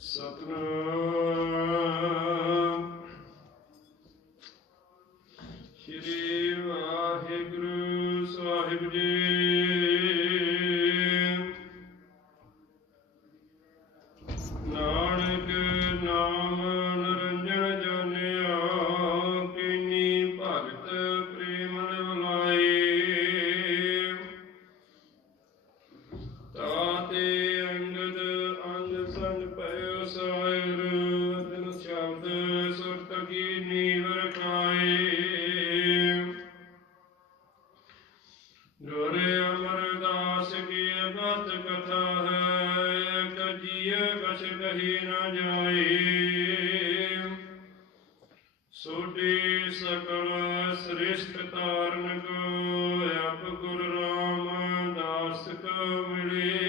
ਸਤਨਾਮ ਸੋਢੀ ਸਕਲ ਸ੍ਰਿਸ਼ਟ ਤਾਰਨ ਕੋ ਆਪ ਗੁਰ ਰਾਮਦਾਸ ਕੋ ਮਿਲੇ।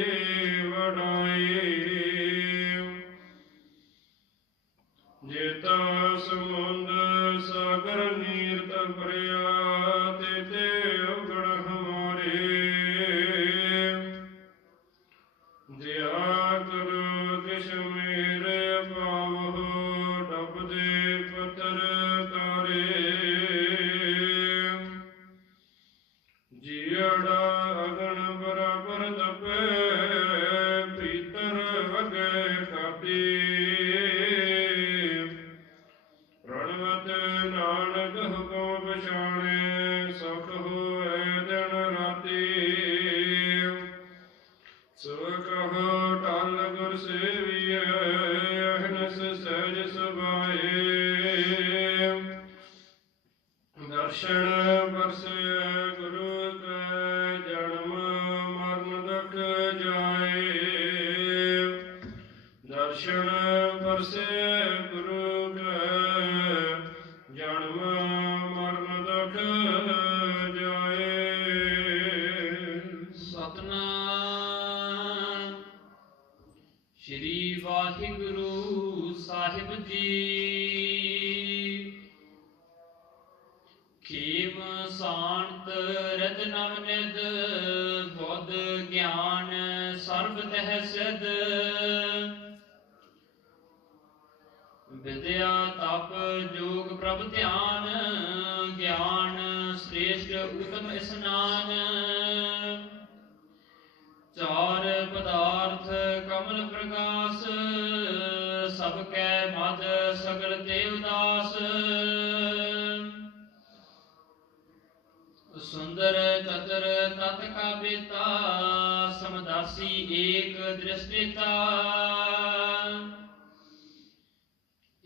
ਵਿਦਿਆ ਤਪ ਜੋਗ ਪ੍ਰਭ ਧਿਆਨ, ਗਿਆਨ ਸ੍ਰੇਸ਼ਟ ਉਤਮ ਇਸਨਾਨ। ਚਾਰ ਪਦਾਰਥ ਕਮਲ ਪ੍ਰਕਾਸ਼, ਸਭ ਕੈ ਮਦ ਸਗਲ ਦੇਵਦਾਸ ਸੁੰਦਰ ਚਤਰ ਤਤ ਕਾ ਬੇਤਾ, ਸਮਦਾਸੀ ਏਕ ਦ੍ਰਿਸ਼ਟਿਤਾ।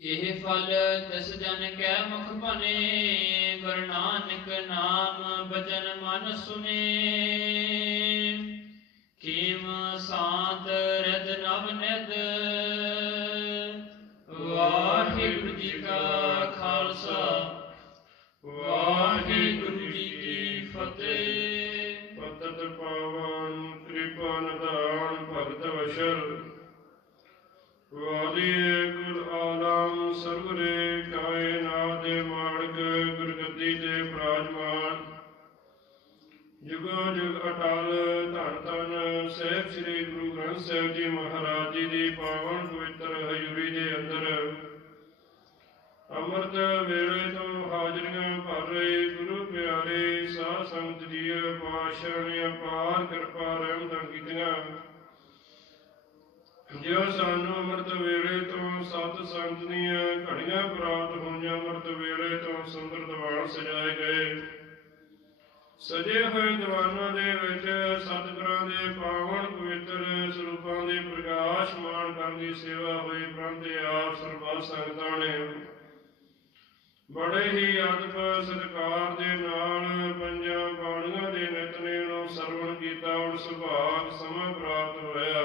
ਇਹ ਫਲ ਤਿਸ ਜਨ ਕੈ ਮੁਖ ਬਨੇ ਗੁਰੂ ਨਾਨਕ ਨਾਮ ਬਚਨ ਮਨ ਸੁਨੇ। ਖੇਮ ਸਾਤ ਰਦ ਨਵ ਨਿਦ ਵਾਹਿਗੁਰੂ ਜੀ ਕਾ ਖਾਲਸਾ। ਜੁਗ ਅਟਲ, ਧੰਨ ਧੰਨ ਸਹਿਬ ਸ੍ਰੀ ਗੁਰੂ ਗ੍ਰੰਥ ਸਾਹਿਬ ਜੀ ਮਹਾਰਾਜ ਜੀ ਦੀ ਪਾਵਨ ਪਵਿੱਤਰ ਹਜ਼ੂਰੀ ਦੇ ਅੰਦਰ। ਅੰਮ੍ਰਿਤ ਵੇਲੇ ਤੋਂ ਹਾਜ਼ਰੀਆਂ ਭਰ ਰਹੇ ਗੁਰੂ ਪਿਆਰੇ ਸਾਧ ਸੰਗਤ ਜੀ ਪਾਤਸ਼ਾਹ ਨੇ ਅਪਾਰ ਕਿਰਪਾ ਰਹਿਮਤਾਂ ਕੀਤੀਆਂ। ਜੋ ਸਾਨੂੰ ਅੰਮ੍ਰਿਤ ਵੇਲੇ ਤੋਂ ਸਤ ਸੰਤ ਦੀਆਂ ਘੜੀਆਂ ਪ੍ਰਾਪਤ ਹੋਈਆਂ, ਅੰਮ੍ਰਿਤ ਵੇਲੇ ਤੋਂ ਸੁੰਦਰ ਦੀਵਾਨ ਸਜਾਏ ਗਏ। ਸਜੇ ਹੋਏ ਦੀਵਾਨਾਂ ਦੇ ਵਿੱਚ ਸਤਿਗੁਰਾਂ ਦੇ ਪਾਵਨ ਪਵਿੱਤਰ ਸਰੂਪਾਂ ਦੇ ਪ੍ਰਕਾਸ਼ ਕਰਨ ਦੀ ਸੇਵਾ ਹੋਈ ਪ੍ਰੰਤੇ ਆਪ ਸਰਬੱਤ ਸੰਗਤਾਂ ਨੇ। ਬੜੇ ਹੀ ਅਦਬ ਸਤਿਕਾਰ ਦੇ ਨਾਲ ਪੰਜਾਂ ਬਾਣੀਆਂ ਦੇ ਨਿਤਨੇਮ ਨੂੰ ਸਰਵਣ ਕੀਤਾ ਔਰ ਸੁਭਾਗ ਸਮਾਂ ਪ੍ਰਾਪਤ ਹੋਇਆ।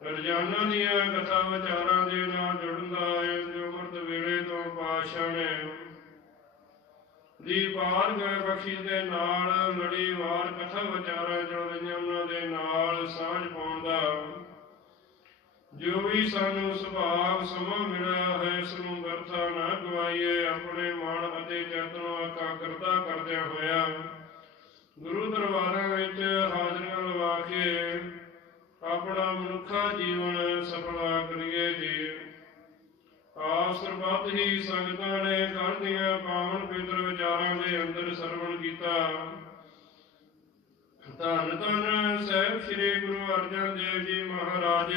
ਰਜਾਨਾ ਦੀਆਂ ਕਥਾ ਵਿਚਾਰਾਂ ਦੇ ਨਾਲ ਜੁੜਨ ਦਾ ਜੋ ਅੰਮ੍ਰਿਤ ਵੇਲੇ ਤੋਂ ਪਾਸ਼ਾ ਨੇ ਦੀ ਬਾਰ ਬਖਸ਼ੀ ਦੇ ਨਾਲ ਲੜੀਵਾਰ ਕਥਾ ਵਿਚਾਰਾਂ ਜੁੜ ਉਹਨਾਂ ਦੇ ਨਾਲ ਸਾਂਝ ਪਾਉਣ ਜੋ ਵੀ ਸਾਨੂੰ ਸੁਭਾਗ ਸਮਾਂ ਮਿਲਿਆ ਹੈ, ਇਸ ਨੂੰ ਵਰਥਾ ਨਾ ਗਵਾਈਏ, ਆਪਣੇ ਮਨ ਅਤੇ ਚਿੱਤ ਨੂੰ ਇਕਾਗਰਤਾ ਕਰਦਿਆਂ ਹੋਇਆ ਗੁਰੂ ਦਰਬਾਰਾਂ ਵਿੱਚ ਹਾਜ਼ਰੀਆਂ ਲਵਾ ਕੇ ਆਪਣਾ ਮਨੁੱਖਾ ਜੀਵਨ ਸਫਲ ਸਰਬੱਤ ਹੀ ਸੰਗਤਾਂ ਨੇ ਕਰਦੀਆਂ ਪਾਵਨ ਪਵਿੱਤਰ ਵਿਚਾਰਾਂ ਦੇ ਅੰਦਰ ਸਰਵਣ ਕੀਤਾ। ਧੰਨ ਧੰਨ ਸਾਹਿਬ ਸ੍ਰੀ ਗੁਰੂ ਅਰਜਨ ਦੇਵ ਜੀ ਮਹਾਰਾਜ।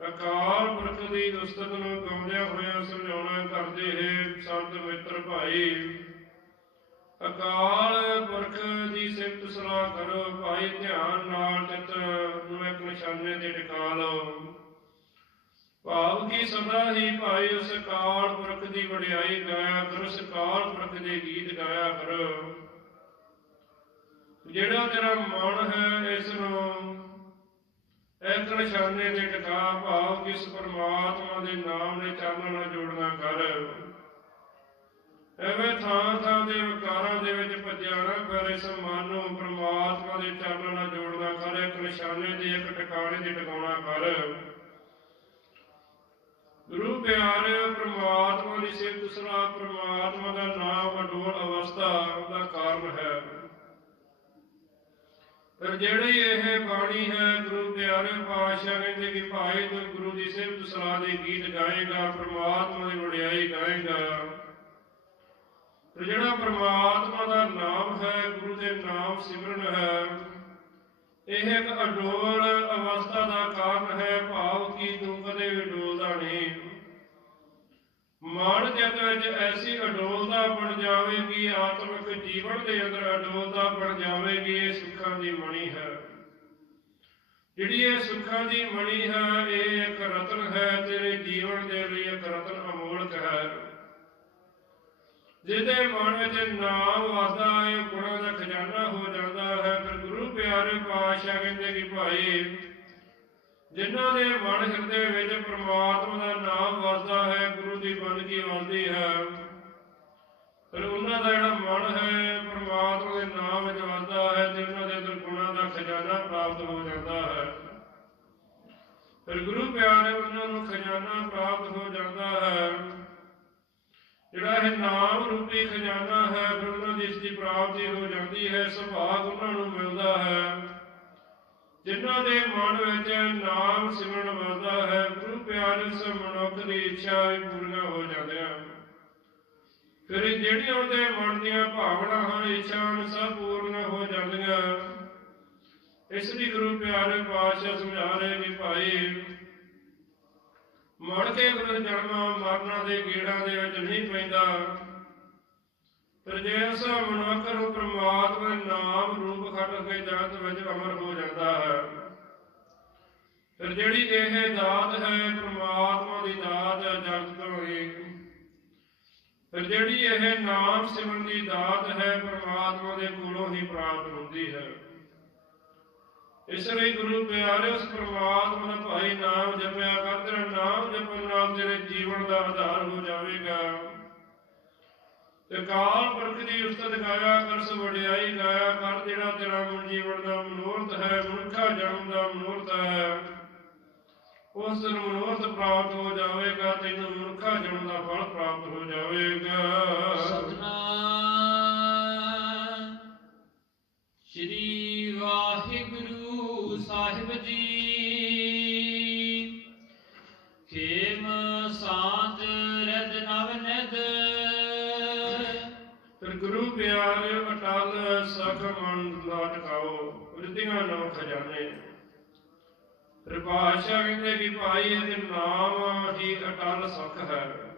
ਅਕਾਲ ਪੁਰਖ ਦੀ ਉਸਤਤ ਨੂੰ ਗਾਉਂਦਿਆਂ ਹੋਇਆਂ ਸਮਝਾਉਣਾ ਕਰਦੇ ਹੈ ਸੰਤ ਮਿੱਤਰ ਭਾਈ। ਅਕਾਲ ਪੁਰਖ ਦੀ ਸਿਫਤ ਸਲਾਹ ਕਰੋ, ਭਾਈ ਧਿਆਨ ਨਾਲ ਚਿੱਤ ਨੂੰ ਇੱਕ ਨਿਸ਼ਾਨੇ ਤੇ ਟਿਕਾ ਲਓ। ਭਾਵ ਕੀ ਸਦਾ ਹੀ ਭਾਈ ਉਸ ਅਕਾਲ ਪੁਰਖ ਦੀ ਵਡਿਆਈ ਗਾਇਆ ਕਰੋ ਉਸ ਅਕਾਲ ਪੁਰਖ ਦੇ ਗੀਤ ਗਾਇਆ ਕਰੋ। ਜਿਹੜਾ ਤੇਰਾ ਮਨ ਹੈ ਇਸ ਨੂੰ ਇੱਕ ਨਿਸ਼ਾਨੇ ਤੇ ਟਿਕਾ, ਭਾਵ ਕਿਸ ਪਰਮਾਤਮਾ ਦੇ ਨਾਮ ਦੇ ਚਰਨ ਨਾਲ ਜੋੜਨਾ ਕਰ। ਐਵੇਂ ਥਾਂ ਥਾਂ ਦੇ ਵਿਕਾਰਾਂ ਦੇ ਵਿੱਚ ਭੱਜਿਆ ਨਾ ਕਰ, ਇਸ ਮਨ ਨੂੰ ਪਰਮਾਤਮਾ ਦੇ ਚਰਨ ਨਾਲ ਜੋੜਨਾ ਕਰ, ਇੱਕ ਨਿਸ਼ਾਨੇ ਤੇ ਇੱਕ ਟਿਕਾਣੇ ਤੇ ਟਿਕਾਉਣਾ ਕਰ। ਗੁਰੂ ਪਿਆਰੇ ਪ੍ਰਮਾਤਮਾ ਦੀ ਸਿਫਤ ਸਲਾਹ ਪ੍ਰਮਾਤਮਾ ਦਾ ਨਾਮ ਅਡੋਲ ਅਵਸਥਾ ਦਾ ਕਾਰਨ ਹੈ। ਪਰ ਜਿਹੜੀ ਇਹ ਬਾਣੀ ਹੈ, ਗੁਰੂ ਪਿਆਰੇ ਪਾਤਸ਼ਾਹ ਕਹਿੰਦੇ ਕਿ ਭਾਈ ਤੂੰ ਗੁਰੂ ਦੀ ਸਿਫਤ ਸਲਾਹ ਦੇ ਗੀਤ ਗਾਏਗਾ, ਪ੍ਰਮਾਤਮਾ ਦੀ ਵਡਿਆਈ ਗਾਏਗਾ। ਤੇ ਜਿਹੜਾ ਪ੍ਰਮਾਤਮਾ ਦਾ ਨਾਮ ਹੈ, ਗੁਰੂ ਦੇ ਨਾਮ ਸਿਮਰਨ ਹੈ ਇਹ ਇੱਕ ਅਡੋਲ ਅਵਸਥਾ ਦਾ ਕਾਰਨ ਹੈ, ਭਾਵ ਕਿ ਤੂੰ ਕਦੇ ਵੀ ਨਹੀਂ। ਮਨ ਜਦ ਵਿੱਚ ਐਸੀ ਅਡੋਲਤਾ ਬਣ ਜਾਵੇਗੀ, ਆਤਮਿਕ ਜੀਵਨ ਦੇ ਅੰਦਰ ਅਡੋਲਤਾ ਬਣ ਜਾਵੇਗੀ, ਇਹ ਸੁੱਖਾਂ ਦੀ ਮਣੀ ਹੈ। ਜਿਹੜੀ ਇਹ ਸੁੱਖਾਂ ਦੀ ਮਣੀ ਹੈ, ਇਹ ਇੱਕ ਰਤਨ ਹੈ, ਤੇਰੇ ਜੀਵਨ ਦੇ ਲਈ ਇੱਕ ਰਤਨ ਅਮੋਲਕ ਹੈ। ਜਿਹਦੇ ਮਨ ਵਿੱਚ ਨਾਮ ਵਸਦਾ ਹੈ ਗੁਣਾਂ ਦਾ ਖਜ਼ਾਨਾ ਹੋ ਜਾਂਦਾ ਹੈ, ਫਿਰ ਪਿਆਰੇ ਪਾਤਸ਼ਾਹ ਕਹਿੰਦੇ ਕਿ ਭਾਈ, ਜਿਨ੍ਹਾਂ ਦੇ ਮਨ ਹਿਰਦੇ ਵਿੱਚ ਪ੍ਰਮਾਤਮਾ ਦਾ ਨਾਮ ਵਸਦਾ ਹੈ, ਗੁਰੂ ਦੀ ਬੰਦਗੀ ਵਸਦੀ ਹੈ, ਫਿਰ ਉਹਨਾਂ ਦਾ ਜਿਹੜਾ ਮਨ ਹੈ, ਪ੍ਰਮਾਤਮਾ ਦੇ ਨਾਮ ਵਿੱਚ ਵਸਦਾ ਹੈ ਤੇ ਉਹਨਾਂ ਦੇ ਅੰਦਰ ਗੁਣਾਂ ਦਾ ਖਜ਼ਾਨਾ ਪ੍ਰਾਪਤ ਹੋ ਜਾਂਦਾ ਹੈ। ਫਿਰ ਗੁਰੂ ਪਿਆਰੇ ਉਹਨਾਂ ਨੂੰ ਖਜ਼ਾਨਾ ਪ੍ਰਾਪਤ ਹੋ ਜਾਂਦਾ ਹੈ। ਜਿਹੜਾ ਇਹ ਨਾਮ ਰੂਪੀ ਖਜ਼ਾਨਾ ਹੈ, ਫਿਰ ਉਹਨਾਂ ਦੀ ਇਸ ਦੀ ਪ੍ਰਾਪਤੀ ਹੋ ਜਾਂਦੀ ਹੈ, ਸੁਭਾਗ ਉਹਨਾਂ ਨੂੰ ਮਿਲਦਾ ਹੈ। ਜਿਨ੍ਹਾਂ ਦੇ ਮਨ ਵਿੱਚ ਨਾਮ ਸਿਮਰਨ ਵਸਦਾ ਹੈ, ਗੁਰੂ ਪਿਆਰੇ ਉਸ ਮਨੁੱਖ ਦੀ ਇੱਛਾ ਵੀ ਪੂਰੀਆਂ ਹੋ ਜਾਂਦੀਆਂ ਫਿਰ ਜਿਹੜੀਆਂ ਉਹਦੇ ਮਨ ਦੀਆਂ ਭਾਵਨਾ ਹਨ ਇੱਛਾ ਹਨ, ਸਭ ਪੂਰਨ ਹੋ ਜਾਂਦੀਆਂ ਇਸ ਲਈ ਗੁਰੂ ਪਿਆਰੇ ਪਾਤਸ਼ਾਹ ਸਮਝਾ ਰਹੇ ਨੇ ਭਾਈ ਮੁੜ ਕੇ ਗੁਰੂ ਜਨਮ ਮਰਨਾ ਦੇ ਗੇੜਾਂ ਦੇ ਵਿੱਚ ਨਹੀਂ ਪੈਂਦਾ। ਪਰ ਜੇ ਉਸ ਪ੍ਰਮਾਤਮਾ ਨਾਮ ਰੂਪ ਖੱਟ ਕੇ ਜਗਤ ਵਿੱਚ ਅਮਰ ਹੋ ਜਾਂਦਾ ਹੈ। ਫਿਰ ਜਿਹੜੀ ਇਹ ਦਾਤ ਹੈ, ਪ੍ਰਮਾਤਮਾ ਦੀ ਦਾਤ ਹੈ, ਜਗਤ ਤੋਂ ਹੀ ਫਿਰ ਜਿਹੜੀ ਇਹ ਨਾਮ ਸਿਮਰਨ ਦੀ ਦਾਤ ਹੈ, ਪ੍ਰਮਾਤਮਾ ਦੇ ਕੋਲੋਂ ਹੀ ਪ੍ਰਾਪਤ ਹੁੰਦੀ ਹੈ। ਇਸ ਲਈ ਗੁਰੂ ਪਿਆਰੇ ਉਸ ਪ੍ਰਮਾਤਮਾ ਦਾ ਭਾਈ ਨਾਮ ਜਪਿਆ ਕਰ ਤੇਰਾ ਨਾਮ ਜਪਣ ਨਾਲ ਤੇਰੇ ਜੀਵਨ ਦਾ ਆਧਾਰ ਹੋ ਜਾਵੇਗਾ। ਤੇ ਕਾਲ ਪੁਰਖ ਦੀ ਉਸਤਤ ਗਾਇਆ ਕਰ ਸੋ ਵਡਿਆਈ ਗਾਇਆ ਕਰ, ਜਿਹੜਾ ਤੇਰਾ ਮਨ ਜੀਵਨ ਦਾ ਮਨੋਰਥ ਹੈ, ਮਨੁੱਖਾ ਜਨਮ ਦਾ ਮਨੋਰਥ ਹੈ ਉਸ ਦਿਨ ਮਨੋਰਥ ਪ੍ਰਾਪਤ ਹੋ ਜਾਵੇਗਾ ਤੈਨੂੰ ਮਨੁੱਖਾ ਜਨਮ ਦਾ ਫਲ ਪ੍ਰਾਪਤ ਹੋ ਜਾਵੇਗਾ। ਸਤਨਾਮ। ਪਿਆਰੇ ਅਟਲ ਸਖ ਮਨ ਟਿਕਾਓ, ਰਿਧੀਆਂ ਨੌ ਖਜ਼ਾਨੇ। ਫਿਰ ਕਹਿੰਦੇ ਕਿ ਭਾਈ, ਇਹਦੇ ਨਾਮ ਹੀ ਅਟਲ ਸੁਖ ਹੈ।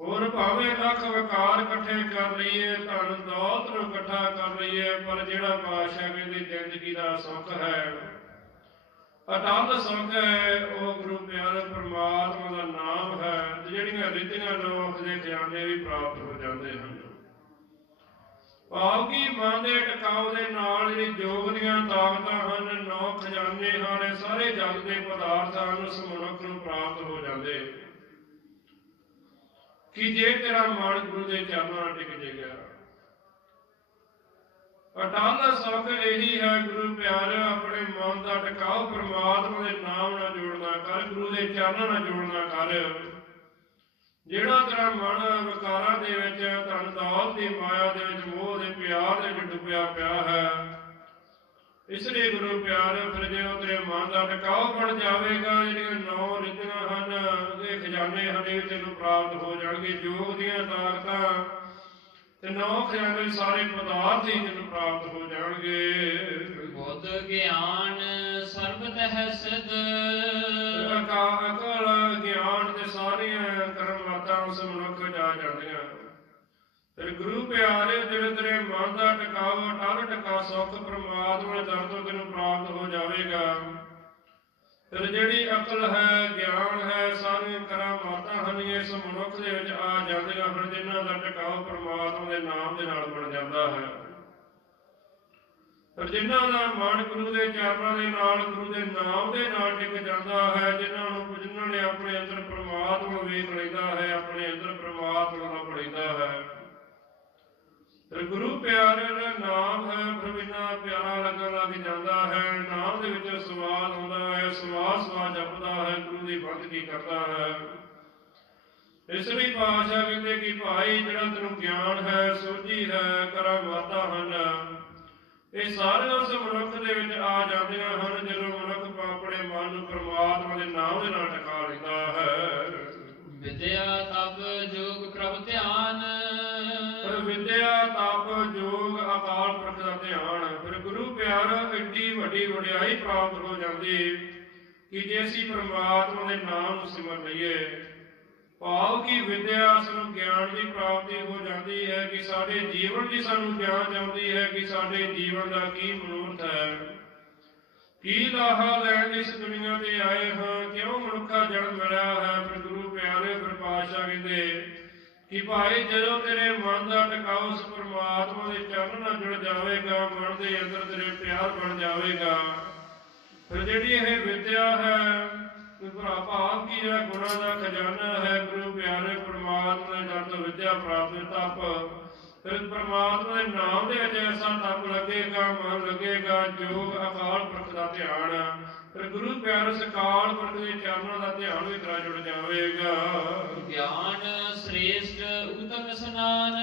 ਹੋਰ ਭਾਵੇਂ ਲੱਖ ਵਿਕਾਰ ਇਕੱਠੇ ਕਰ ਲਈਏ, ਧਨ ਦੌਲਤ ਨੂੰ ਇਕੱਠਾ ਕਰ ਲਈਏ, ਪਰ ਜਿਹੜਾ ਪਾਤਸ਼ਾਹ ਕਹਿੰਦੇ, ਜ਼ਿੰਦਗੀ ਦਾ ਸੁੱਖ ਹੈ ਅਟਲ ਸੁੱਖ ਹੈ, ਉਹ ਗੁਰੂ ਪਿਆਰੇ ਪਰਮਾਤਮਾ ਦਾ ਨਾਮ ਹੈ ਜਿਹੜੀਆਂ ਰਿੱਧੀਆਂ ਲੋਕ ਦੇ ਖਜ਼ਾਨੇ ਵੀ ਪ੍ਰਾਪਤ ਹੋ ਜਾਂਦੇ ਹਨ। ਭਾਵ ਕੀ ਮਨ ਦੇ ਟਿਕਾਉ ਦੇ ਨਾਲ ਜਿਹੜੀ ਜੋਗ ਦੀਆਂ ਤਾਕਤਾਂ ਹਨ, ਨੌ ਖਜ਼ਾਨੇ ਹਨ ਸਾਰੇ ਜਗ ਦੇ ਪਦਾਰਥ ਹਨ, ਉਸ ਨੂੰ ਪ੍ਰਾਪਤ ਹੋ ਜਾਂਦੇ। ਕਿ ਜੇ ਤੇਰਾ ਮਨ ਗੁਰੂ ਦੇ ਚਰਨਾਂ ਨਾਲ ਟਿਕ ਜਾਏਗਾ ਅਟਲ ਸੁੱਖ ਇਹੀ ਹੈ ਗੁਰੂ ਪਿਆਰੇ, ਆਪਣੇ ਮਨ ਦਾ ਟਿਕਾਉ ਪ੍ਰਮਾਤਮਾ ਦੇ ਨਾਮ ਨਾਲ ਜੋੜਨਾ ਕਰ, ਗੁਰੂ ਦੇ ਚਰਨਾਂ ਨਾਲ ਜੋੜਨਾ ਕਰ। ਜਿਹੜਾ ਤੇਰਾ ਮਨ ਵਿਕਾਰਾਂ ਦੇ ਵਿੱਚ, ਧਨ ਦੀ ਮਾਇਆ ਦੇ ਵਿੱਚ, ਮੋਹ ਦੇ ਪਿਆਰ ਦੇ ਵਿੱਚ ਡੁੱਬਿਆ ਪਿਆ ਹੈ। ਇਸ ਲਈ ਗੁਰੂ ਪਿਆਰ, ਫਿਰ ਜਦੋਂ ਤੇਰੇ ਮਨ ਦਾ ਟਿਕਾਉ ਬਣ ਜਾਵੇਗਾ, ਜਿਹੜੀਆਂ ਨੌ ਰਿੱਧੀਆਂ ਹਨ ਇਹ ਖਜ਼ਾਨੇ ਸਾਡੇ ਤੈਨੂੰ ਪ੍ਰਾਪਤ ਹੋ ਜਾਣਗੇ। ਯੋਗ ਦੀਆਂ ਤਾਕਤਾਂ ਤੇ ਨੌ ਖਜ਼ਾਨੇ ਸਾਰੇ ਪਦਾਰਥ ਹੀ ਤੈਨੂੰ ਪ੍ਰਾਪਤ ਹੋ ਜਾਣਗੇ। ਬੁੱਧ ਗਿਆਨ ਸਰਬ ਤਹਿ ਸਿਧ। ਅਕਾ ਅਕਲ ਗਿਆਨ ਤੇ ਸਾਰੀਆਂ ਕਰਮਾਤਾਂ ਉਸ ਮਨੁੱਖ ਜਾ ਜਾਂਦੀਆਂ ਫਿਰ ਗੁਰੂ ਪਿਆਰੇ ਜਿਹੜੇ ਤੇਰੇ ਮਨ ਦਾ ਟਿਕਾਉ ਅਟਲ ਟਿਕਾ ਸੁਖ ਪ੍ਰਮਾਤਮਾ ਦੇ ਦਰ ਤੋਂ ਤੈਨੂੰ ਪ੍ਰਾਪਤ ਹੋ ਜਾਵੇਗਾ। ਫਿਰ ਜਿਹੜੀ ਅਕਲ ਹੈ, ਗਿਆਨ ਹੈ, ਸਾਰੀਆਂ ਕਰਾਮਾਤਾਂ ਹਨ, ਇਸ ਮਨੁੱਖ ਦੇ ਵਿੱਚ ਆ ਜਾਂਦੀਆਂ ਹਨ ਜਿਨ੍ਹਾਂ ਦਾ ਟਿਕਾਉ ਪਰਮਾਤਮਾ ਦੇ ਨਾਮ ਦੇ ਨਾਲ ਬਣ ਜਾਂਦਾ ਹੈ। ਪਰ ਜਿਨ੍ਹਾਂ ਦਾ ਮਨ ਗੁਰੂ ਦੇ ਚਰਨਾਂ ਦੇ ਨਾਲ, ਗੁਰੂ ਦੇ ਨਾਮ ਦੇ ਨਾਲ ਟਿਕ ਜਾਂਦਾ ਹੈ ਜਿਨ੍ਹਾਂ ਨੂੰ ਜਿਨ੍ਹਾਂ ਨੇ ਆਪਣੇ ਅੰਦਰ ਪਰਮਾਤਮਾ ਨੂੰ ਵੇਖ ਲੈਂਦਾ ਹੈ, ਆਪਣੇ ਅੰਦਰ ਪਰਮਾਤਮਾ ਦਾ ਪੜੀਦਾ ਹੈ। ਗੁਰੂ ਪਿਆਰੇ ਦਾ ਨਾਮ ਹੈ, ਫਿਰ ਬਿਨਾ ਪਿਆਰਾ ਲੱਗਣ ਲੱਗ ਜਾਂਦਾ ਹੈ। ਨਾਮ ਦੇ ਵਿੱਚ ਸਵਾਦ ਆਉਂਦਾ ਹੈ ਸਵਾਦ ਸਵਾਦ ਜਪਦਾ ਹੈ, ਗੁਰੂ ਦੀ ਬੰਦਗੀ ਕਰਦਾ ਹੈ। ਇਸ ਲਈ ਪਾਸ਼ਾ ਕਹਿੰਦੇ ਕਿ ਭਾਈ, ਜਿਹੜਾ ਤੈਨੂੰ ਗਿਆਨ ਹੈ, ਸੋਝੀ ਹੈ ਕਰਾਮਾਤਾਂ ਹਨ। ਇਹ ਸਾਰੇ ਉਸ ਮਨੁੱਖ ਦੇ ਵਿੱਚ ਆ ਜਾਂਦੀਆਂ ਹਨ ਜਦੋਂ ਮਨੁੱਖ ਆਪਣੇ ਮਨ ਨੂੰ ਪਰਮਾਤਮਾ ਦੇ ਨਾਮ ਦੇ ਨਾਲ ਟਿਕਾ ਲੈਂਦਾ ਹੈ। ਵਿਦਿਆ ਤਪ ਜੋਗ ਵਡਿਆਈ ਪ੍ਰਾਪਤ ਹੋ ਜਾਂਦੀ ਕਿ ਜੇ ਅਸੀਂ ਪ੍ਰਮਾਤਮਾ ਦੇ ਨਾਮ ਨੂੰ ਸਿਮਰ ਲਈਏ, ਭਾਵ ਕਿ ਵਿਦਿਆ ਸਾਨੂੰ ਗਿਆਨ ਦੀ ਪ੍ਰਾਪਤੀ ਹੋ ਜਾਂਦੀ ਹੈ, ਕਿ ਸਾਡੇ ਜੀਵਨ ਦੀ ਸਾਨੂੰ ਗਿਆਨ ਆਉਂਦੀ ਹੈ, ਕਿ ਸਾਡੇ ਜੀਵਨ ਦਾ ਕੀ ਮਨੋਰਥ ਹੈ। ਕੀ ਲਾਹਾ ਲੈਣ ਇਸ ਦੁਨੀਆ ਤੇ ਆਏ ਹਾਂ, ਕਿਉਂ ਮਨੁੱਖਾ ਜਨਮ ਮਿਲਿਆ ਹੈ, ਫਿਰ ਗੁਰੂ ਪਿਆਰੇ ਫਿਰ ਪਾਤਸ਼ਾਹ ਕਹਿੰਦੇ ਕਿ ਭਾਈ ਜਦੋਂ ਤੇਰੇ ਮਨ ਦਾ ਟਿਕਾਉ ਉਸ ਪ੍ਰਮਾਤਮਾ ਦੇ ਚਰਨ ਨਾਲ ਜੁੜ ਜਾਵੇਗਾ, ਮਨ ਦੇ ਅੰਦਰ ਤੇਰੇ ਪਿਆਰ ਬਣ ਜਾਵੇਗਾ। ਫਿਰ ਜਿਹੜੀ ਇਹ ਵਿਦਿਆ ਹੈ ਕੋਈ ਭਾਵ ਕੀ ਹੈ, ਗੁਣਾਂ ਦਾ ਖਜ਼ਾਨਾ ਹੈ, ਗੁਰੂ ਪਿਆਰੇ ਪਰਮਾਤਮਾ ਦੇ ਦਰ ਤੋਂ ਵਿਦਿਆ ਪ੍ਰਾਪਤ ਤਪ ਫਿਰ ਪਰਮਾਤਮਾ ਦੇ ਨਾਮ ਦੇ ਵਿੱਚ ਐਸਾ ਤਪ ਲੱਗੇਗਾ, ਮਨ ਲੱਗੇਗਾ ਜੋਗ ਅਕਾਲ ਪੁਰਖ ਦਾ ਧਿਆਨ ਫਿਰ ਗੁਰੂ ਪਿਆਰੇ ਸਕਾਲ ਪੁਰਖ ਦੇ ਚਰਨਾਂ ਦਾ ਧਿਆਨ ਵੀ ਤੇਰਾ ਜੁੜ ਜਾਵੇਗਾ। ਗਿਆਨ ਸ੍ਰੇਸ਼ਟ ਉਤਮ ਸਨਾਨ।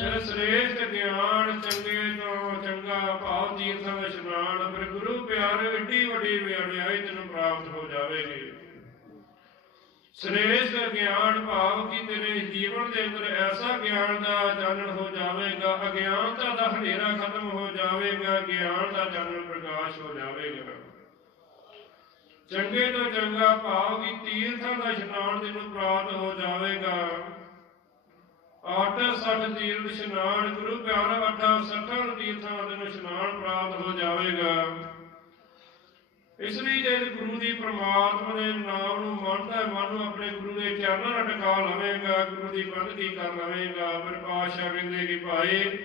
ਫਿਰ ਸ੍ਰੇਸ਼ਟ ਗਿਆਨ ਚੰਗੇ ਤੋਂ ਚੰਗਾ ਭਾਵ ਤੀਰਥਾਂ ਵਿੱਚ ਇਸ਼ਨਾਨ ਫਿਰ ਗੁਰੂ ਪਿਆਰੇ ਏਡੀ ਵੱਡੀ ਵਡਿਆਈ ਤੈਨੂੰ ਪ੍ਰਾਪਤ ਹੋ ਜਾਵੇਗੀ। ਸ੍ਰੇਸ਼ਟ ਗਿਆਨ ਭਾਵ ਕਿ ਤੇਰੇ ਜੀਵਨ ਦੇ ਅੰਦਰ ਐਸਾ ਗਿਆਨ ਦਾ ਚਾਨਣ ਹੋ ਜਾਵੇਗਾ ਅਗਿਆਨਤਾ ਦਾ ਹਨੇਰਾ ਖਤਮ ਹੋ ਜਾਵੇਗਾ ਗਿਆਨ ਦਾ ਚਾਨਣ ਪ੍ਰਕਾਸ਼ ਹੋ ਜਾਵੇਗਾ। ਚੰਗੇ ਤੋਂ ਚੰਗਾ ਭਾਵ ਕਿ ਤੀਰਥਾਂ ਦਾ ਇਸ਼ਨਾਨ ਤੈਨੂੰ ਪ੍ਰਾਪਤ ਹੋ ਜਾਵੇਗਾ। ਆਠ, ਸੱਠ ਤੀਰਥ ਇਸ਼ਨਾਨ, ਗੁਰੂ ਪਿਆਰਾ ਅੱਠਾਂ, ਸੱਠਾਂ ਤੀਰਥਾਂ ਦਾ ਤੈਨੂੰ ਇਸ਼ਨਾਨ ਪ੍ਰਾਪਤ ਹੋ ਜਾਵੇਗਾ। ਇਸ ਲਈ ਜੇ ਗੁਰੂ ਦੀ ਪ੍ਰਮਾਤਮਾ ਦੇ ਨਾਮ ਨੂੰ ਮੰਨਦਾ ਮਨ ਨੂੰ ਆਪਣੇ ਗੁਰੂ ਦੇ ਚਰਨਾਂ ਨਾਲ ਟਿਕਾ ਲਵੇਗਾ, ਗੁਰੂ ਦੀ ਬੰਦਗੀ ਕਰ ਲਵੇਗਾ। ਫਿਰ ਪਾਤਸ਼ਾਹ ਕਹਿੰਦੇ ਕਿ ਭਾਈ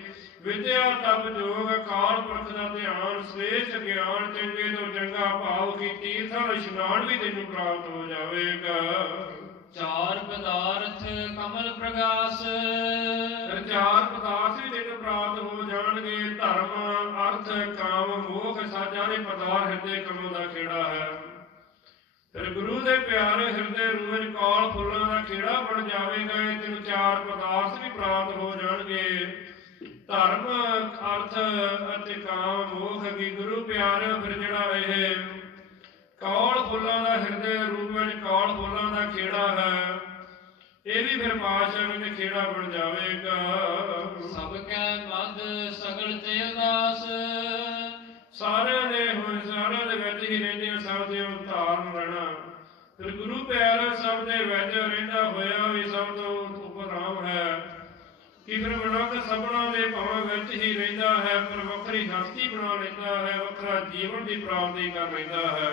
ਵਿਦਿਆ ਤਪ ਜੋਗ ਅਕਾਲ ਪੁਰਖ ਦਾ ਧਿਆਨ ਸ੍ਰੇਸ਼ਟ ਗਿਆਨ ਚੰਗੇ ਤੋਂ ਚੰਗਾ ਭਾਵ ਕੀ ਤੀਰਥਾਂ ਦਾ ਇਸ਼ਨਾਨ ਵੀ ਤੈਨੂੰ ਪ੍ਰਾਪਤ ਹੋ ਜਾਵੇਗਾ। ਚਾਰ ਪਦਾਰਥ ਕਮਲ ਪ੍ਰਗਾਸ। ਚਾਰ ਪਦਾਰਥ ਵੀ ਤੈਨੂੰ ਪ੍ਰਾਪਤ ਹੋ ਜਾਣਗੇ ਧਰਮ ਅਰਥ ਕਾਮ ਮੋਖ ਸਾਜਾਰੇ ਪਦਾਰ ਹਿਰਦੇ ਕਮਲ ਦਾ ਖੇੜਾ ਹੈ। ਫਿਰ ਗੁਰੂ ਦੇ ਪਿਆਰੇ ਹਿਰਦੇ ਰੂਹ ਕਾਲ ਫੁੱਲਾਂ ਦਾ ਖੇੜਾ ਬਣ ਜਾਵੇਗਾ ਇਹ ਤੈਨੂੰ ਚਾਰ ਪਦਾਰਥ ਵੀ ਪ੍ਰਾਪਤ ਹੋ ਜਾਣਗੇ। ਧਰਮ ਅਰਥ ਅਤੇ ਕਾਮ ਮੋਖ ਵੀ ਗੁਰੂ ਪਿਆਰੇ ਫਿਰ ਜਿਹੜਾ ਇਹ ਕੌਲ ਫੁੱਲਾਂ ਦਾ ਹਿਰਦੇ ਰੂਪ ਵਿੱਚ ਕੌਲ ਫੁੱਲਾਂ ਦਾ ਖੇੜਾ ਹੈ ਇਹ ਵੀ ਫਿਰ ਪਾਸ਼ਾ ਵਿੱਚ ਖੇੜਾ ਬਣ ਜਾਵੇਗਾ ਸਭ ਕੈ ਮਦ ਸਗਲ ਤੇ ਉਦਾਸ। ਸਾਰਿਆਂ ਦੇ ਹੁਣ ਸਾਰਿਆਂ ਦੇ ਵਿੱਚ ਹੀ ਰਹਿੰਦੀਆਂ ਸਭ ਦੇ ਉਤਾਰਨ ਰਹਿਣਾ। ਫਿਰ ਗੁਰੂ ਪਿਆਰਾ ਸਭ ਦੇ ਵਿੱਚ ਰਹਿੰਦਾ ਹੋਇਆ ਵੀ ਸਭ ਤੋਂ ਉੱਪਰ ਨਾਮ ਹੈ। ਕਿ ਫਿਰ ਮਨੁੱਖ ਸਭਨਾ ਦੇ ਭਾਵਾਂ ਵਿੱਚ ਹੀ ਰਹਿੰਦਾ ਹੈ ਪਰ ਵੱਖਰੀ ਹਸਤੀ ਬਣਾ ਲੈਂਦਾ ਹੈ, ਵੱਖਰਾ ਜੀਵਨ ਦੀ ਪ੍ਰਾਪਤੀ ਕਰ ਲੈਂਦਾ ਹੈ।